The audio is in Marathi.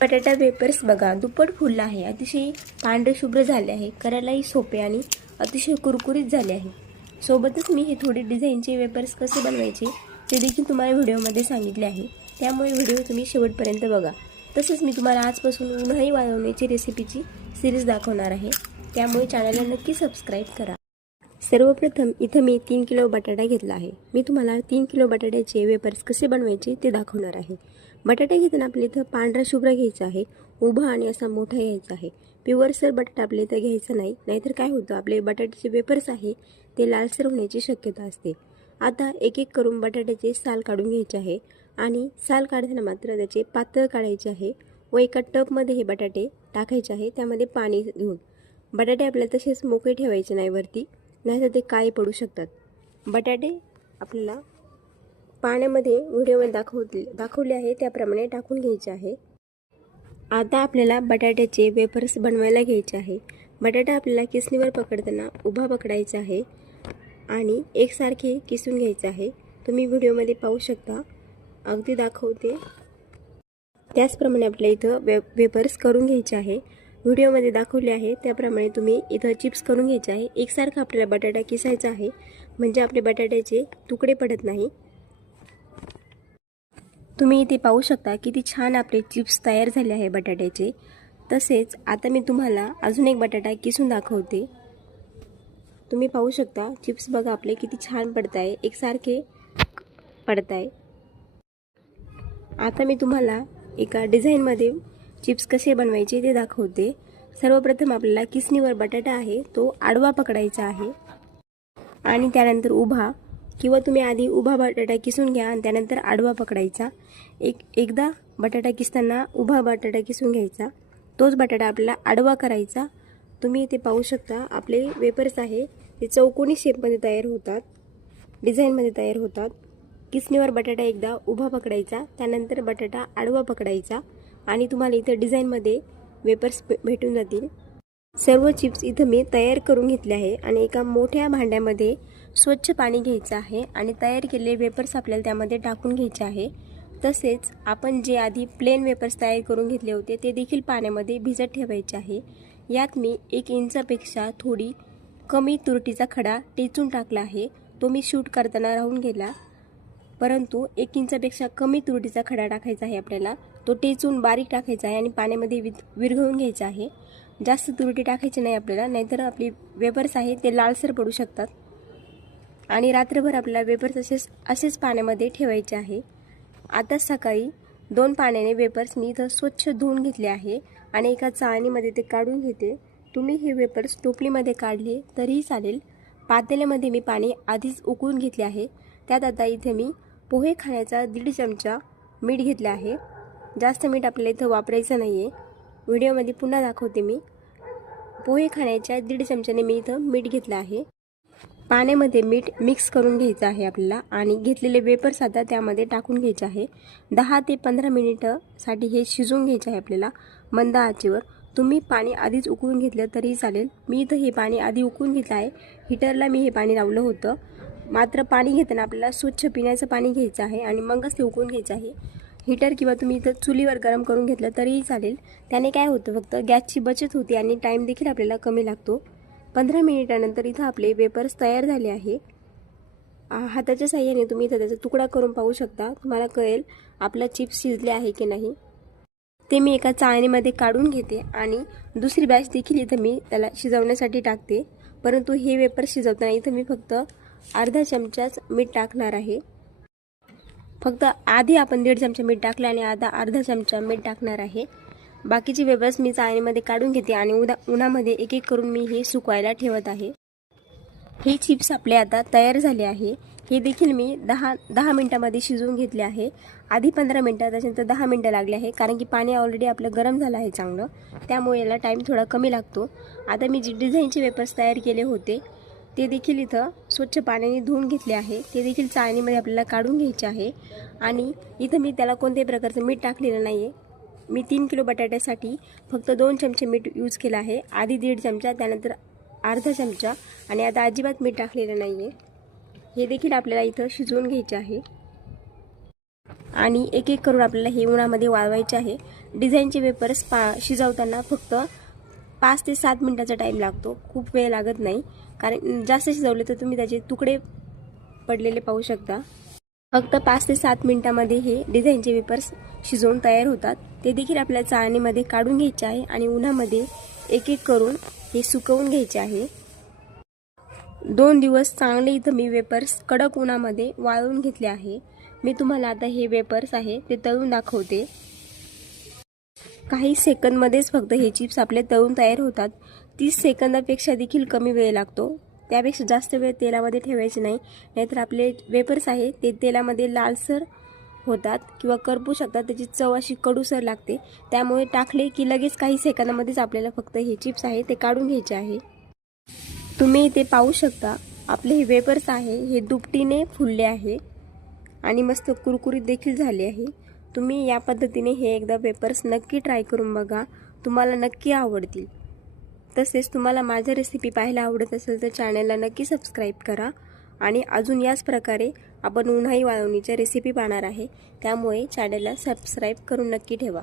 बटाटा वेपर्स बघा दुप्पट फुलला आहे, अतिशय पांढरे शुभ्र झाले आहे, करायलाही सोपे आणि अतिशय कुरकुरीत झाले आहे। सोबतच मी हे थोडे डिझाईनचे वेपर्स कसे बनवायचे ते देखील तुम्हाला व्हिडिओमध्ये सांगितले आहे, त्यामुळे व्हिडिओ तुम्ही शेवटपर्यंत बघा। तसेच मी तुम्हाला आजपासून उन्हाळी वाळवण्याची रेसिपीची सिरीज दाखवणार आहे, त्यामुळे चॅनलला नक्की सबस्क्राईब करा। सर्वप्रथम इथं मी 3 किलो बटाटा घेतला आहे। मी तुम्हाला 3 किलो बटाट्याचे वेपर्स कसे बनवायचे ते दाखवणार आहे। बटाटा घेताना आपल्या इथं पांढरा शुभ्र घ्यायचा आहे, उभा आणि असा मोठा घ्यायचा आहे। प्युअरसर बटाटा आपल्या इथं घ्यायचा नाही, नाहीतर काय होतं आपले बटाट्याचे वेपर्स आहे ते लालसर होण्याची शक्यता असते। आता एक एक करून बटाट्याचे साल काढून घ्यायचे आहे आणि साल काढताना मात्र त्याचे पातळ काढायचे आहे व एका टबमध्ये हे बटाटे टाकायचे आहे, त्यामध्ये पाणी घेऊन। बटाटे आपल्याला तसेच मोकळे ठेवायचे नाही वरती, नाहीतर ते काळे पडू शकतात। बटाटे आपल्याला पाण्यामध्ये व्हिडिओमध्ये दाखवले आहे त्याप्रमाणे टाकून घ्यायचे आहे। आता आपल्याला बटाट्याचे वेपर्स बनवायला घ्यायचे आहे। बटाटा आपल्याला किसणीवर पकडताना उभा पकडायचा आहे आणि एकसारखे किसून घ्यायचे आहे। तुम्ही व्हिडिओमध्ये पाहू शकता, अगदी दाखवते त्याचप्रमाणे आपल्या इथं वेपर्स करून घ्यायचे आहे। व्हिडिओमध्ये दाखवले आहे त्याप्रमाणे तुम्ही इथं चिप्स करून घ्यायचे आहे। एकसारखा आपल्याला बटाटा किसायचा आहे, म्हणजे आपले बटाट्याचे तुकडे पडत नाही। तुम्ही इथे पाहू शकता किती छान आपले चिप्स तयार झाले आहे बटाट्याचे। तसेच आता मी तुम्हाला अजून एक बटाटा किसून दाखवते। तुम्ही पाहू शकता चिप्स बघा आपले किती छान पडत आहे, एकसारखे पडत आहे। आता मी तुम्हाला एका डिझाईनमध्ये चिप्स कसे बनवायचे ते दाखवते। सर्वप्रथम आपल्याला किसणीवर बटाटा आहे तो आडवा पकडायचा आहे आणि त्यानंतर उभा, किंवा तुम्ही आधी उभा बटाटा किसून घ्या आणि त्यानंतर आडवा पकडायचा। एकदा बटाटा किसताना उभा बटाटा किसून घ्यायचा, तोच बटाटा आपल्याला आडवा करायचा। तुम्ही इथे पाहू शकता आपले वेपर्स आहे ते चौकोनी शेपमध्ये तयार होतात, डिझाईनमध्ये तयार होतात। किसणीवर बटाटा एकदा उभा पकडायचा, त्यानंतर बटाटा आडवा पकडायचा आणि तुम्हाला इथे डिझाईनमध्ये वेपर्स भेटून जातील। सर्व चिप्स इथं मी तयार करून घेतले आहे आणि एका मोठ्या भांड्यामध्ये स्वच्छ पाणी घ्यायचं आहे आणि तयार केलेले वेपर्स आपल्याला त्यामध्ये टाकून घ्यायचे आहे। तसेच आपण जे आधी प्लेन वेपर्स तयार करून घेतले होते ते देखील पाण्यामध्ये भिजत ठेवायचे आहे। यात मी 1 इंचापेक्षा थोडी कमी तुरटीचा खडा टेचून टाकला आहे, तो मी शूट करताना राहून गेला, परंतु 1 इंचापेक्षा कमी तुरटीचा खडा टाकायचा आहे आपल्याला। तो टेचून बारीक टाकायचा आहे आणि पाण्यामध्ये विरघळून घ्यायचा आहे। जास्त तुरटी टाकायची नाही आपल्याला, नाहीतर आपली वेपर्स आहे ते लालसर पडू शकतात आणि रात्रभर आपल्याला वेपर्स असेच पाण्यामध्ये ठेवायचे आहे। आता सकाळी 2 पाण्याने वेपर्स मी इथं स्वच्छ धुवून घेतले आहे आणि एका चाळणीमध्ये ते काढून घेते। तुम्ही हे वेपर्स टोपलीमध्ये काढले तरीही चालेल। पातेल्यामध्ये मी पाणी आधीच उकळून घेतले आहे, त्यात आता इथे मी पोहे खाण्याचा 1.5 चमचा मीठ घेतले आहे। जास्त मीठ आपल्याला इथं वापरायचं नाही आहे, व्हिडिओमध्ये पुन्हा दाखवते मी। पोहे खाण्याच्या 1.5 चमच्याने मी इथं मीठ घेतलं आहे। पाण्यामध्ये मीठ मिक्स करून घ्यायचं आहे आपल्याला आणि घेतलेले वेपर्स आता त्यामध्ये टाकून घ्यायचे आहे। 10 ते 15 मिनिटासाठी हे शिजवून घ्यायचे आहे आपल्याला मंद आचेवर। तुम्ही पाणी आधीच उकळून घेतलं तरी चालेल, मी इथं हे पाणी आधी उकळून घेतलं आहे। हीटरला मी हे पाणी लावलं होतं, मात्र पाणी घेताना आपल्याला स्वच्छ पिण्याचं पाणी घ्यायचं आहे आणि मगच ते उकळून घ्यायचं आहे। हीटर किंवा तुम्ही इथं चुलीवर गरम करून घेतलं तरीही चालेल, त्याने काय होतं फक्त गॅसची बचत होते आणि टाईम देखील आपल्याला कमी लागतो। 15 मिनिटानंतर इथं आपले वेपर्स तयार झाले आहे। हाताच्या साहाय्याने तुम्ही इथं त्याचा तुकडा करून पाहू शकता, तुम्हाला कळेल आपला चिप्स शिजले आहे की नाही। ते मी एका चाळणीमध्ये काढून घेते आणि दुसरी बॅच देखील इथं मी त्याला शिजवण्यासाठी टाकते, परंतु हे वेपर्स शिजवताना इथं मी फक्त अर्धा चमचाच मीठ टाकणार आहे। फक्त आधी आपण 1.5 चमचा मीठ टाकलं आणि आता अर्धा चमचा मीठ टाकणार आहे। बाकीचे वेपर्स मी चाळणीमध्ये काढून घेते आणि उन्हामध्ये एक एक करून मी हे सुकवायला ठेवत आहे। हे चिप्स आपले आता तयार झाले आहे। हे देखील मी 10 मिनिटांमध्ये शिजवून घेतले आहे। आधी 15 मिनिटं, त्याच्यानंतर 10 मिनिटं लागले आहे, कारण की पाणी ऑलरेडी आपलं गरम झालं आहे चांगलं, त्यामुळे याला टाईम थोडा कमी लागतो। आता मी जे डिझाईनचे वेपर्स तयार केले होते ते देखील इथं स्वच्छ पाण्याने धुवून घेतले आहे, ते देखील चाळणीमध्ये आपल्याला काढून घ्यायचे आहे। आणि इथं मी त्याला कोणत्याही प्रकारचं मीठ टाकलेलं नाही आहे। मी 3 किलो बटाट्यासाठी फक्त 2 चमचे मीठ यूज केलं आहे, आधी 1.5 चमचा, त्यानंतर अर्धा चमचा आणि आता अजिबात मीठ टाकलेलं नाही आहे। हे देखील आपल्याला इथं शिजवून घ्यायचे आहे। आणि एक एक करून आपल्याला हे उन्हामध्ये वाळवायचे आहे. डिझाईनचे वेपर्स शिजवताना फक्त 5 ते 7 मिनिटाचा टाईम लागतो, खूप वेळ लागत नाही. कारण जास्त शिजवले तर तुम्ही त्याचे तुकडे पडलेले पाहू शकता. फक्त 5 ते 7 मिनिटांमध्ये हे डिझाईनचे वेपर्स शिजवून तयार होतात. ते देखील आपल्याला चाळणीमध्ये काढून घ्यायचे आहे आणि उन्हामध्ये एक एक करून हे सुकवून घ्यायचे आहे. 2 दिवस चांगले इथं मी वेपर्स कडक उन्हामध्ये वाळवून घेतले आहे. मी तुम्हाला आता हे वेपर्स आहे ते तळून दाखवते. काही सेकंदमध्येच फक्त हे चिप्स आपले तळून तयार होतात. 30 सेकंदापेक्षा देखील कमी वेळ लागतो. त्यापेक्षा जास्त वेळ तेलामध्ये ठेवायचे नाही, नाहीतर आपले वेपर्स आहे ते तेलामध्ये लालसर होतात किंवा करपू शकतात. त्याची चव अशी कडूसर लागते. त्यामुळे टाकले की लगेच काही सेकंदामध्येच आपल्याला फक्त हे चिप्स आहे ते काढून घ्यायचे आहे. तुम्ही इथे पाहू शकता आपले हे वेपर्स आहे हे दुपटीने फुलले आहे आणि मस्त कुरकुरीत देखील झाले आहे. तुम्ही या पद्धतीने हे एकदा वेपर्स नक्की ट्राय करून बघा, तुम्हाला नक्की आवडतील. तसेच तुम्हाला माझ्या रेसिपी पाहायला आवडत असेल तर चॅनलला नक्की सबस्क्राईब करा. आणि अजून याच प्रकारे आपण उन्हाळी वाळवणीच्या रेसिपी पाहणार आहे, त्यामुळे चॅनलला सबस्क्राईब करून नक्की ठेवा.